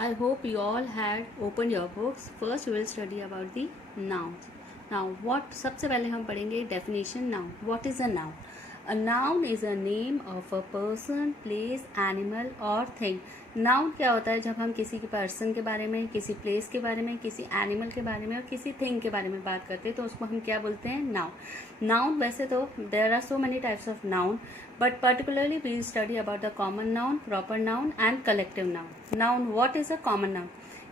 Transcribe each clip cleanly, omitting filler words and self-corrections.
I hope you all had opened your books. First we will study about the nouns. Now what सबसे पहले हम पढ़ेंगे definition noun. What is a noun? A noun is a name of a person, place, animal or thing. Noun क्या होता है? जब हम किसी के पर्सन के बारे में, किसी प्लेस के बारे में, किसी एनिमल के बारे में और किसी थिंग के बारे में बात करते हैं तो उसको हम क्या बोलते हैं? नाउन. नाउन वैसे तो there are so many types of noun, but particularly we study about the common noun, proper noun and collective noun. Noun, what is a common noun?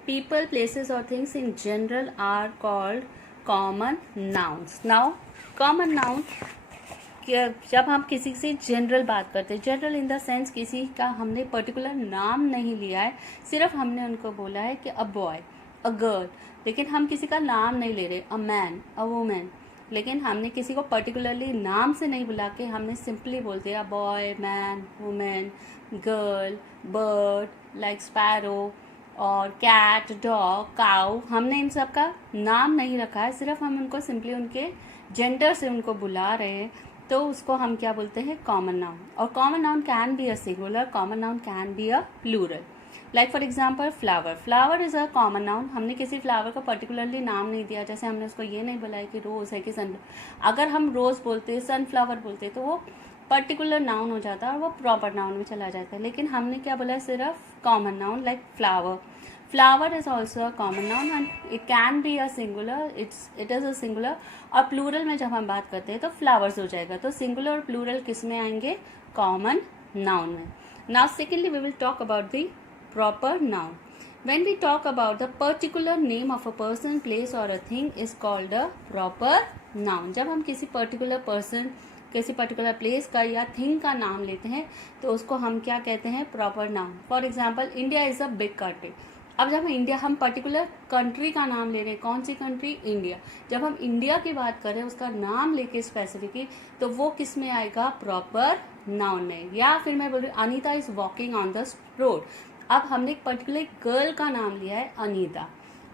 People, places or things in general are called common nouns. Now common noun, जब हम किसी से general बात करते हैं, general in the sense किसी का हमने पर्टिकुलर नाम नहीं लिया है, सिर्फ हमने उनको बोला है कि अ बॉय, अ गर्ल, लेकिन हम किसी का नाम नहीं ले रहे, अ मैन, अ वुमेन, लेकिन हमने किसी को पर्टिकुलरली नाम से नहीं बुला के हमने सिंपली बोल दिया boy, man, women, girl, bird like sparrow और कैट, डॉग, काउ. हमने इन सब का नाम नहीं रखा है, सिर्फ हम उनको सिंपली उनके जेंडर से उनको बुला रहे हैं, तो उसको हम क्या बोलते हैं? Common noun. और common noun can be a singular, common noun can be a plural. Like for example flower. Flower is a common noun. हमने किसी फ्लावर को पर्टिकुलरली नाम नहीं दिया, जैसे हमने उसको ये नहीं बोला है कि रोज है कि सन. अगर हम रोज बोलते, सनफ्लावर बोलते तो वो पर्टिकुलर नाउन हो जाता है और वो प्रॉपर नाउन में चला जाता है, लेकिन हमने क्या बोला है? सिर्फ common noun. Like flower. Flower is also a common noun and it can be a singular. It is a singular. और प्लूरल में जब हम बात करते हैं तो फ्लावर्स हो जाएगा. तो सिंगुलर और प्लूरल किस में आएंगे? कॉमन नाउन में. Now secondly we will talk about the proper noun. When we talk about the particular name of a person, place or a thing is called a proper noun. जब हम किसी particular person, किसी particular place का या thing का नाम लेते हैं तो उसको हम क्या कहते हैं? Proper noun. For example India is a big country. अब जब इंडिया, हम पर्टिकुलर कंट्री का नाम ले रहे हैं, कौन सी कंट्री? इंडिया. जब हम इंडिया की बात करें, उसका नाम लेके स्पेसिफिकली, तो वो किस में आएगा? प्रॉपर नाउन में. या फिर मैं बोल रही हूँ Anita is walking on the road. अब हमने एक पर्टिकुलर गर्ल का नाम लिया है अनीता.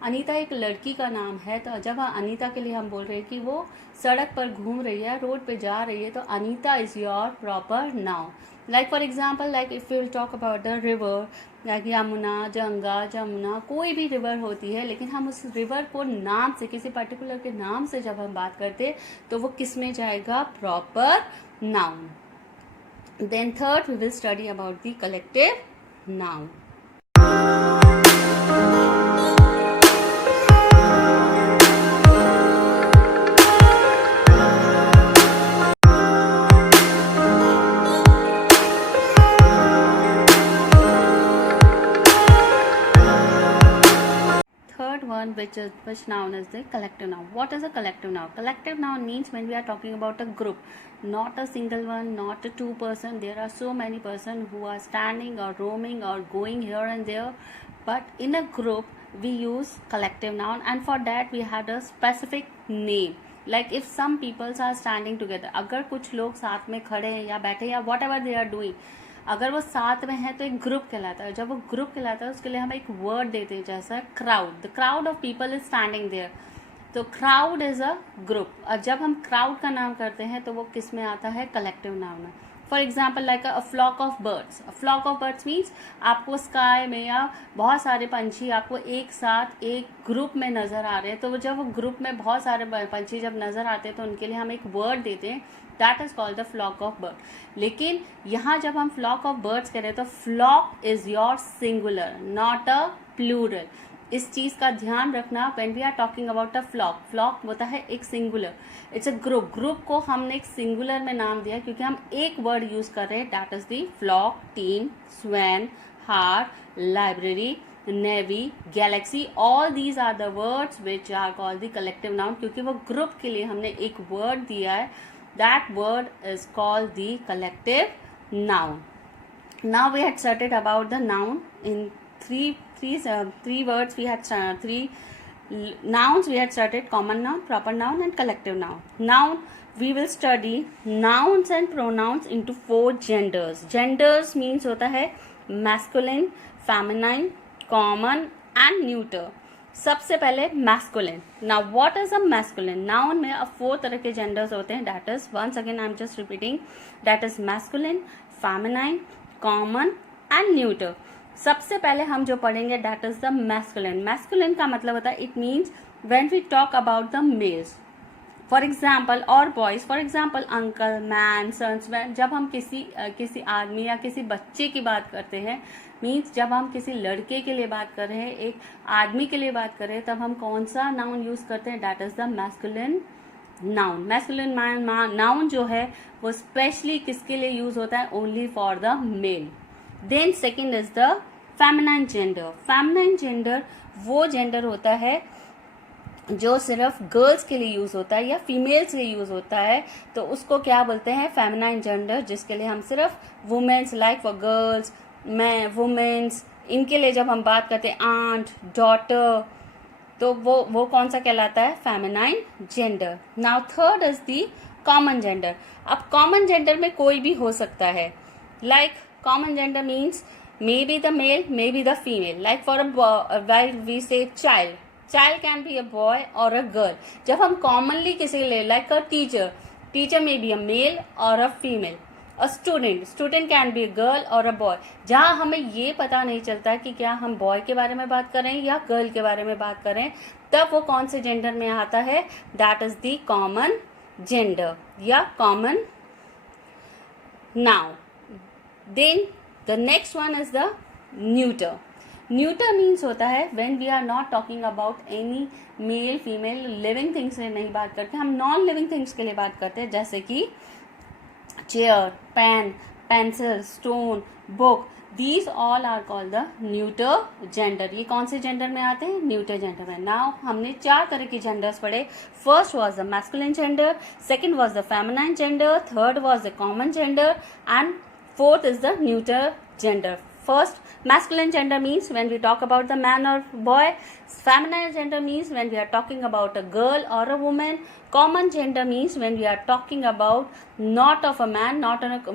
अनीता एक लड़की का नाम है, तो जब अनीता के लिए हम बोल रहे हैं कि वो सड़क पर घूम रही है, रोड पे जा रही है, तो Anita is your proper noun. Like for example, like if you will talk about the river, like Yamuna, Ganga, Jamuna, कोई भी रिवर होती है, लेकिन हम उस रिवर को नाम से, किसी पर्टिकुलर के नाम से जब हम बात करते हैं तो वो किस में जाएगा? Proper noun. Then third we will study about the collective noun. Which noun is the collective noun. What is a collective noun? Collective noun means when we are talking about a group, not a single one, not a two person. There are so many persons who are standing or roaming or going here and there, but in a group we use collective noun, and for that we had a specific name. Like if some people are standing together, अगर कुछ लोग साथ में खड़े हैं या बैठे या whatever they are doing, अगर वो साथ में है तो एक ग्रुप कहलाता है. जब वो ग्रुप कहलाता है उसके लिए हम एक वर्ड देते हैं, जैसा crowd. The crowd of people is standing there, तो क्राउड इज अ ग्रुप. और जब हम क्राउड का नाम करते हैं तो वो किस में आता है? कलेक्टिव नाउन में. For example like a flock of birds. A flock of birds means आपको स्काई में या बहुत सारे पंछी आपको एक साथ एक ग्रुप में नजर आ रहे हैं, तो जब वो ग्रुप में बहुत सारे पंछी जब नजर आते हैं तो उनके लिए हम एक वर्ड देते हैं, that is called the flock of bird. लेकिन यहाँ जब हम फ्लॉक ऑफ बर्ड्स कह रहे हैं तो flock is your singular, not a plural. इस चीज का ध्यान रखना. When we are talking about a flock, flock होता है एक singular, it's a group. Group को हमने एक सिंगुलर में नाम दिया क्योंकि हम एक वर्ड यूज कर रहे हैं, that is the flock. Team, swan, heart, library, navy, galaxy, all these are the words which are called the collective noun, क्योंकि वो ग्रुप के लिए हमने एक वर्ड दिया है. That word is called the collective noun. Now we had started about the noun in three words. We had three nouns. We had started common noun, proper noun, and collective noun. Now we will study nouns and pronouns into 4 genders. Genders means होता है masculine, feminine, common and neuter. सबसे पहले masculine. Now what is a masculine? Noun में अब 4 तरह के genders होते हैं, that is, once again I am just repeating, that is masculine, feminine, common and neuter. सबसे पहले हम जो पढ़ेंगे that is the masculine. Masculine का मतलब होता है it means when we talk about the males for example और boys, for example uncle, man, sons. जब हम किसी आदमी या किसी बच्चे की बात करते हैं, मीन्स जब हम किसी लड़के के लिए बात कर रहे हैं, एक आदमी के लिए बात कर रहे हैं, तब हम कौन सा नाउन यूज करते हैं? That is the masculine noun. Masculine noun जो है वो स्पेशली किसके लिए यूज होता है? Only for the male. Then second is the feminine gender. Feminine gender वो जेंडर होता है जो सिर्फ गर्ल्स के लिए यूज होता है या फीमेल्स के लिए यूज होता है, तो उसको क्या बोलते हैं? Feminine gender. जिसके लिए हम सिर्फ वुमेन्स, लाइक फॉर गर्ल्स, मैं, वुमेन्स, इनके लिए जब हम बात करते हैं आंट, डॉटर, तो वो कौन सा कहलाता है? Feminine gender. Now third is the common gender. अब कॉमन जेंडर में कोई भी हो सकता है. Like common gender means may be the male, may be the female. Like for a we say child, child can be a boy और a girl. जब हम कॉमनली किसी के लिए, like a teacher, teacher may be a male और a female. A student, student can be a girl और a boy. जहाँ हमें ये पता नहीं चलता कि क्या हम बॉय के बारे में बात करें या गर्ल के बारे में बात करें, तब वो कौन से जेंडर में आता है? That is the common gender या common noun. Then the next one is the neuter. Neuter means होता है when we are not talking about any male female living things से नहीं बात करते, हम नॉन लिविंग थिंग्स के लिए बात करते हैं, जैसे कि chair, pen, pencil, stone, book. These all are called the neuter gender. ये कौन से जेंडर में आते हैं? न्यूटर जेंडर में. नाउ हमने 4 तरह के जेंडर्स पढ़े. First was the masculine gender, second was the feminine gender, third was the common gender, and fourth is the neuter gender. First, masculine gender means when we talk about the man or boy. Feminine gender means when we are talking about a girl or a woman. Common gender means when we are talking about not of a man,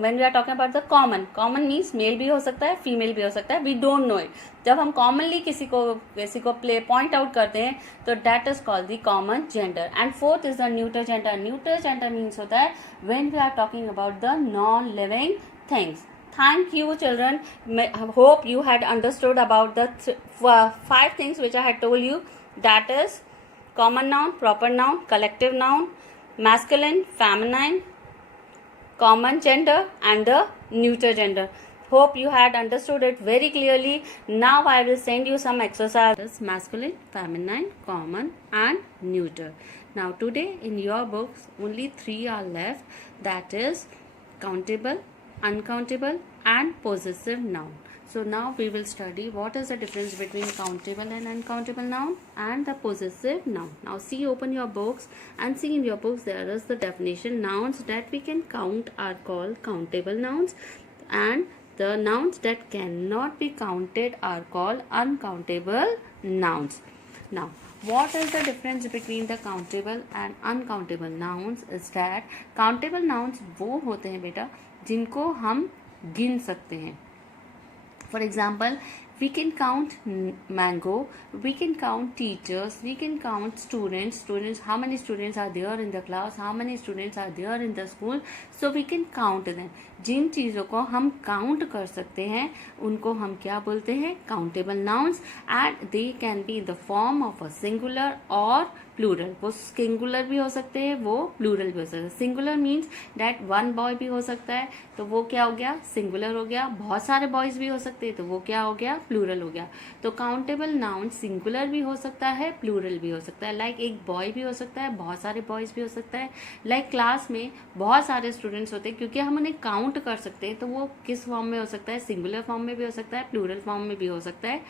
when we are talking about the common. Common means male भी हो सकता है, female भी हो सकता है. We don't know it. जब हम commonly किसी को point out करते हैं, तो that is called the common gender. And fourth is the neuter gender. Neuter gender means होता है when we are talking about the non-living things. Thank you, children. I hope you had understood about the 5 things which I had told you. That is common noun, proper noun, collective noun, masculine, feminine, common gender, and the neuter gender. Hope you had understood it very clearly. Now I will send you some exercises: masculine, feminine, common, and neuter. Now today in your books only 3 are left. That is countable, uncountable, and possessive noun. So now we will study what is the difference between countable and uncountable noun and the possessive noun. Now see, open your books and see in your books there is the definition. Nouns that we can count are called countable nouns, and the nouns that cannot be counted are called uncountable nouns. Now what is the difference between the countable and uncountable nouns is that countable nouns वो होते हैं बेटा जिनको हम गिन सकते हैं. For example, we can count mango, we can count teachers, we can count students, how many students are there in the class, how many students are there in the school, so we can count them. जिन चीज़ों को हम count कर सकते हैं उनको हम क्या बोलते हैं? Countable nouns. And they can be in the form of a singular और प्लूरल. वो सिंगुलर भी हो सकते हैं, वो प्लूरल भी हो सकते हैं. सिंगुलर मीन्स डैट 1 बॉय भी हो सकता है, तो वो क्या हो गया? सिंगुलर हो गया. बहुत सारे बॉयज भी हो सकते हैं, तो वो क्या हो गया? प्लूरल हो गया. तो काउंटेबल नाउन सिंगुलर भी हो सकता है, प्लूरल भी हो सकता है. लाइक एक बॉय भी हो सकता है, बहुत सारे बॉयज भी हो सकता है. लाइक क्लास में बहुत सारे स्टूडेंट्स होते हैं, क्योंकि हम उन्हें काउंट कर सकते हैं, तो वो किस फॉर्म में हो सकता है? सिंगुलर फॉर्म में भी हो सकता है, प्लूरल फॉर्म में भी हो सकता है.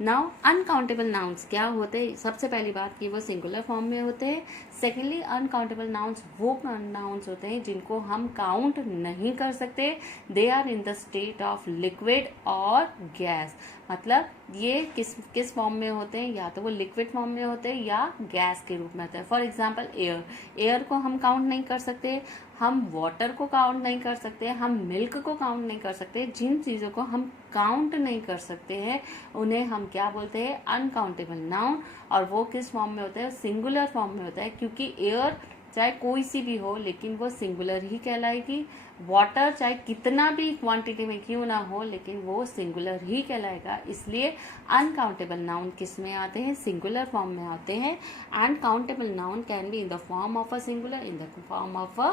नाउ अनकाउंटेबल नाउन्स क्या होते हैं? सबसे पहली बात कि वो सिंगुलर फॉर्म में होते हैं. सेकेंडली अनकाउंटेबल नाउन्स वो नाउन्स होते हैं जिनको हम काउंट नहीं कर सकते. They are in the state of liquid और गैस. मतलब ये किस फॉर्म में होते हैं? या तो वो लिक्विड फॉर्म में होते हैं या गैस के रूप में होते हैं. फॉर एग्जाम्पल एयर को हम काउंट नहीं कर सकते, हम वाटर को काउंट नहीं कर सकते, हम मिल्क को काउंट नहीं कर सकते. जिन चीज़ों को हम काउंट नहीं कर सकते हैं उन्हें हम क्या बोलते हैं? Uncountable noun. और वो किस फॉर्म में होता है? सिंगुलर फॉर्म में होता है, क्योंकि एयर चाहे कोई सी भी हो लेकिन वो सिंगुलर ही कहलाएगी। वाटर चाहे कितना भी क्वांटिटी में क्यों ना हो लेकिन वो सिंगुलर ही कहलाएगा। इसलिए अनकाउंटेबल नाउन किस में आते हैं, सिंगुलर फॉर्म में आते हैं। And countable noun can be in the form of a singular, in the form of a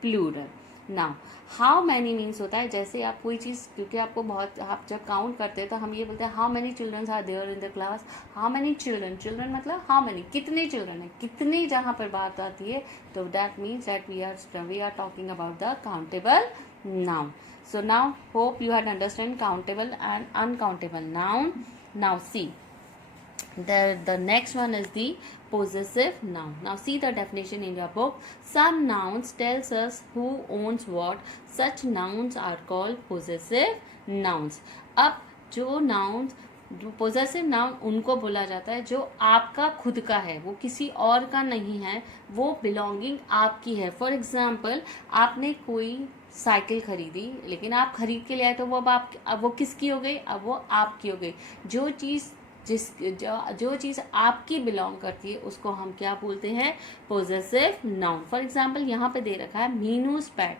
plural. Now how many means होता है, जैसे आप कोई चीज़, क्योंकि आपको बहुत, आप जब काउंट करते हैं तो हम ये बोलते हैं how many children are there in the class, how many children, children मतलब हाउ मैनी, कितने चिल्ड्रन है, कितने जहाँ पर बात आती है तो that means that we are talking about the countable noun. So now hope you had understand countable and uncountable noun. Now see, the next one is the possessive noun. Now see the definition in your book. Some nouns tells us who owns what. Such nouns are called possessive nouns. अब जो nouns, जो possessive noun उनको बोला जाता है जो आपका खुद का है, वो किसी और का नहीं है, वो बिलोंगिंग आपकी है. फॉर एग्जाम्पल आपने कोई साइकिल खरीदी लेकिन आप खरीद के ले आए तो वो अब वो किसकी हो गई, अब वो आपकी हो गई. जो चीज़ आपकी बिलोंग करती है उसको हम क्या बोलते हैं, पोजेसिव नाउन. फॉर एग्जाम्पल यहाँ पे दे रखा है Meenu's pat,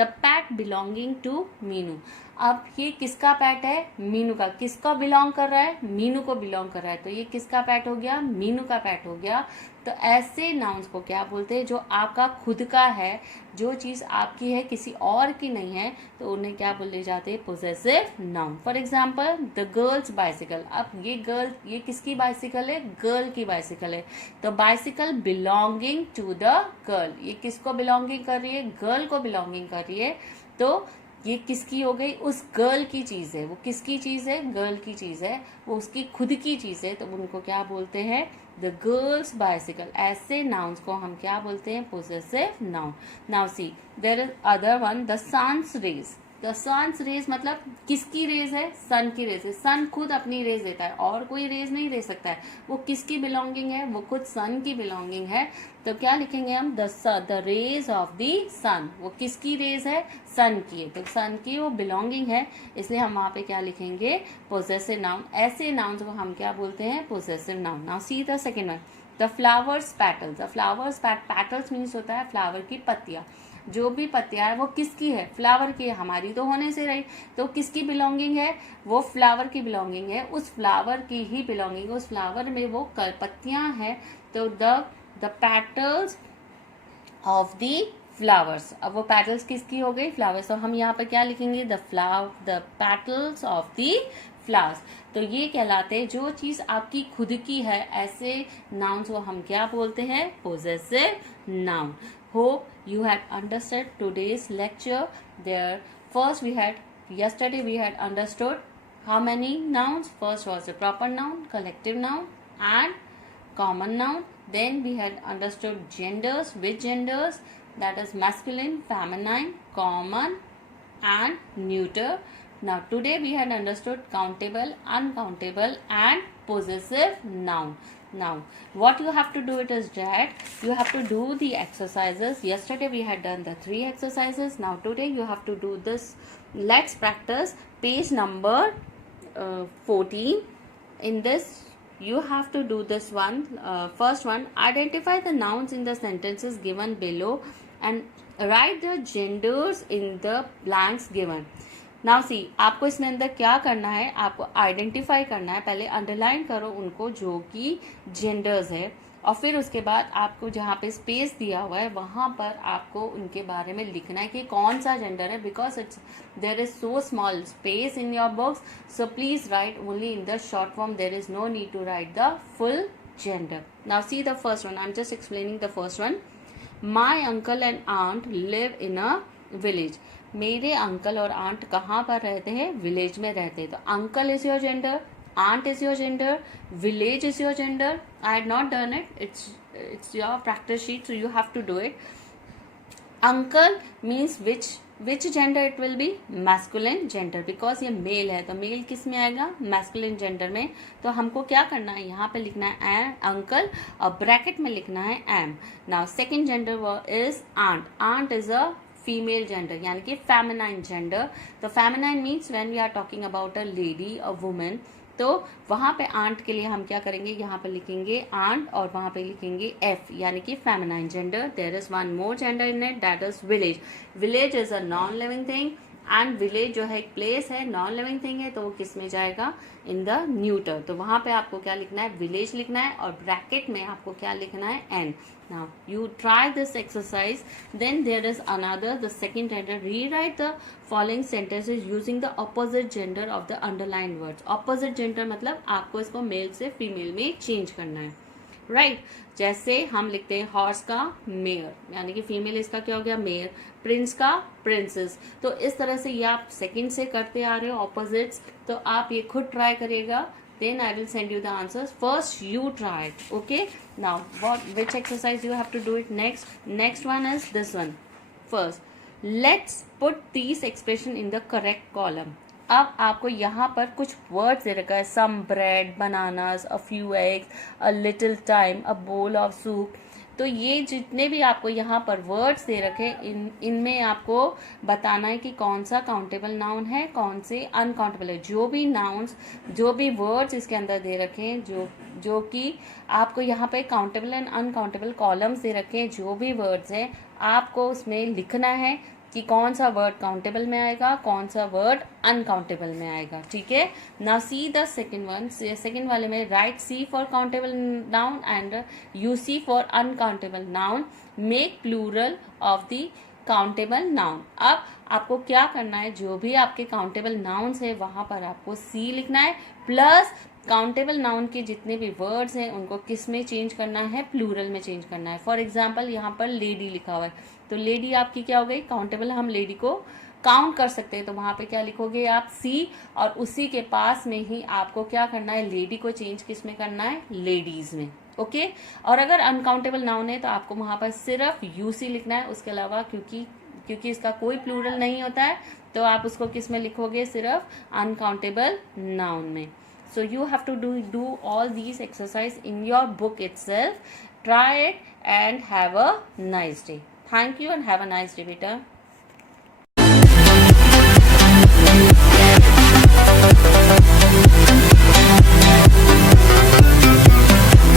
the pat belonging to Meenu. अब ये किसका पैट है, मीनू का. किसका बिलोंग कर रहा है, मीनू को बिलोंग कर रहा है, तो ये किसका पैट हो गया, मीनू का पैट हो गया. तो ऐसे नाउन्स को क्या बोलते हैं, जो आपका खुद का है, जो चीज़ आपकी है किसी और की नहीं है, तो उन्हें क्या बोले जाते हैं, possessive noun. For example the girl's bicycle. अब ये किसकी बाइसिकल है, गर्ल की बाइसिकल है, तो bicycle belonging to the girl. ये किसको बिलोंगिंग कर रही है, गर्ल को बिलोंगिंग कर रही है, तो ये किसकी हो गई, उस गर्ल की चीज़ है. वो किसकी चीज़ है, गर्ल की चीज़ है, वो उसकी खुद की चीज़ है, तो उनको क्या बोलते हैं, द गर्ल्स बाइसिकल. ऐसे नाउन्स को हम क्या बोलते हैं, possessive noun. Now see there is other one, the sun's rays. The sun's rays मतलब किसकी रेज है, सन की रेज है. सन खुद अपनी रेज देता है और कोई रेज नहीं दे सकता है. वो किसकी बिलोंगिंग है, वो खुद सन की बिलोंगिंग है. तो क्या लिखेंगे हम, द रेज ऑफ द सन. वो किसकी रेज है, सन की है, तो सन की वो बिलोंगिंग है, इसलिए हम वहाँ पे क्या लिखेंगे, पोजेसिव नाउन. ऐसे नाउन्स को हम क्या बोलते हैं, possessive noun. Now see the second one, the flowers petals. The flowers petals means होता है फ्लावर की पत्तियाँ. जो भी पत्तियाँ है वो किसकी है, फ्लावर की है. हमारी तो होने से रही, तो किसकी बिलोंगिंग है, वो फ्लावर की बिलोंगिंग है. उस फ्लावर की ही बिलोंगिंग, उस फ्लावर में वो पत्तियाँ हैं, तो the petals of the flowers. अब वो पेटल्स किसकी हो गई, फ्लावर्स. तो हम यहाँ पर क्या लिखेंगे, the petals of the flowers. तो ये कहलाते हैं जो चीज आपकी खुद की है. ऐसे नाउन्स को हम क्या बोलते हैं, possessive noun. Hope you had understood today's lecture. There, first yesterday we had understood how many nouns. First was the proper noun, collective noun, and common noun. Then we had understood genders, which genders, that is masculine, feminine, common, and neuter. Now today we had understood countable, uncountable, and possessive noun. Now what you have to do it is that you have to do the exercises. Yesterday we had done the 3 exercises. Now today you have to do this. Let's practice page number 14. In this you have to do this one. First one, identify the nouns in the sentences given below and write the genders in the blanks given. Now see, आपको इसमें अंदर क्या करना है, आपको identify करना है. पहले अंडरलाइन करो उनको जो कि जेंडर्स है, और फिर उसके बाद आपको जहाँ पे स्पेस दिया हुआ है वहाँ पर आपको उनके बारे में लिखना है कि कौन सा जेंडर है. Because there is so small space in your books, so please write only in the short form. There is no need to write the full gender. Now see the first one, I am just explaining the first one. My uncle and aunt live in a village. मेरे uncle और aunt कहाँ पर रहते हैं, village में रहते हैं. तो uncle is your gender, aunt is your gender, village is your gender. I had not done it, it's your practice sheet, so you have to do it. Uncle means which gender it will be, masculine gender, because ये male है तो male किस में आएगा, masculine gender में. तो हमको क्या करना है, यहाँ पे लिखना है uncle और bracket में लिखना है am. Now second gender is aunt. Aunt is a female gender, यानी कि फेमिनाइन जेंडर. तो feminine means when we are talking about a lady, a women, तो वहाँ पे आंट के लिए हम क्या करेंगे, यहाँ पे लिखेंगे आंट और वहाँ पे लिखेंगे एफ, यानी कि feminine gender. There is one more gender in it, that is village. Village is a non living thing and village जो है एक प्लेस है, नॉन लिविंग थिंग है, तो वो किस में जाएगा, इन द न्यूटर. तो वहाँ पे आपको क्या लिखना है, विलेज लिखना है और ब्रैकेट में आपको क्या लिखना है, N. Now you try this exercise. Then there is another, the second gender. Rewrite the following sentences using the opposite gender of the underlined words. Opposite gender मतलब आपको इसको मेल से फीमेल में चेंज करना है, राइट. जैसे हम लिखते हैं हॉर्स का मेयर, यानी कि फीमेल इसका क्या हो गया, मेयर. प्रिंस का प्रिंसेस. तो इस तरह से ये आप सेकंड से करते आ रहे हो ऑपोजिट्स. तो आप ये खुद ट्राई करिएगा. Then I will send you the answers. First you try it. Okay. Now which exercise you have to do it next? Next one is this one. First, let's put these expression in the correct column. अब आपको यहाँ पर कुछ words दे रखा है, some bread, bananas, a few eggs, a little time, a bowl of soup. तो ये जितने भी आपको यहाँ पर वर्ड्स दे रखे इनमें आपको बताना है कि कौन सा काउंटेबल नाउन है, कौन से अनकाउंटेबल है. जो भी नाउन्स, जो भी वर्ड्स इसके अंदर दे रखे हैं, जो कि आपको यहाँ पे काउंटेबल एंड अनकाउंटेबल कॉलम्स दे रखे हैं, जो भी वर्ड्स हैं आपको उसमें लिखना है कि कौन सा वर्ड काउंटेबल में आएगा, कौन सा वर्ड अनकाउंटेबल में आएगा. ठीक है. Now see the second one. Second वाले में write C for countable noun and U C for uncountable noun. Make plural of the countable noun. अब आपको क्या करना है, जो भी आपके काउंटेबल नाउन्स है वहां पर आपको सी लिखना है, प्लस काउंटेबल नाउन के जितने भी वर्ड्स हैं उनको किस में चेंज करना है, प्लूरल में चेंज करना है. फॉर एग्जाम्पल यहाँ पर लेडी लिखा हुआ है, तो लेडी आपकी क्या हो गई, काउंटेबल. हम लेडी को काउंट कर सकते हैं, तो वहां पे क्या लिखोगे आप, सी. और उसी के पास में ही आपको क्या करना है, लेडी को चेंज किस में करना है, लेडीज में. ओके. और अगर अनकाउंटेबल नाउन है तो आपको वहां पर सिर्फ यूसी लिखना है, उसके अलावा क्योंकि इसका कोई प्लूरल नहीं होता है तो आप उसको किस में लिखोगे, सिर्फ अनकाउंटेबल नाउन में. So you have to do all these exercise in your book itself. Try it and have a nice day. Thank you and have a nice day, beta.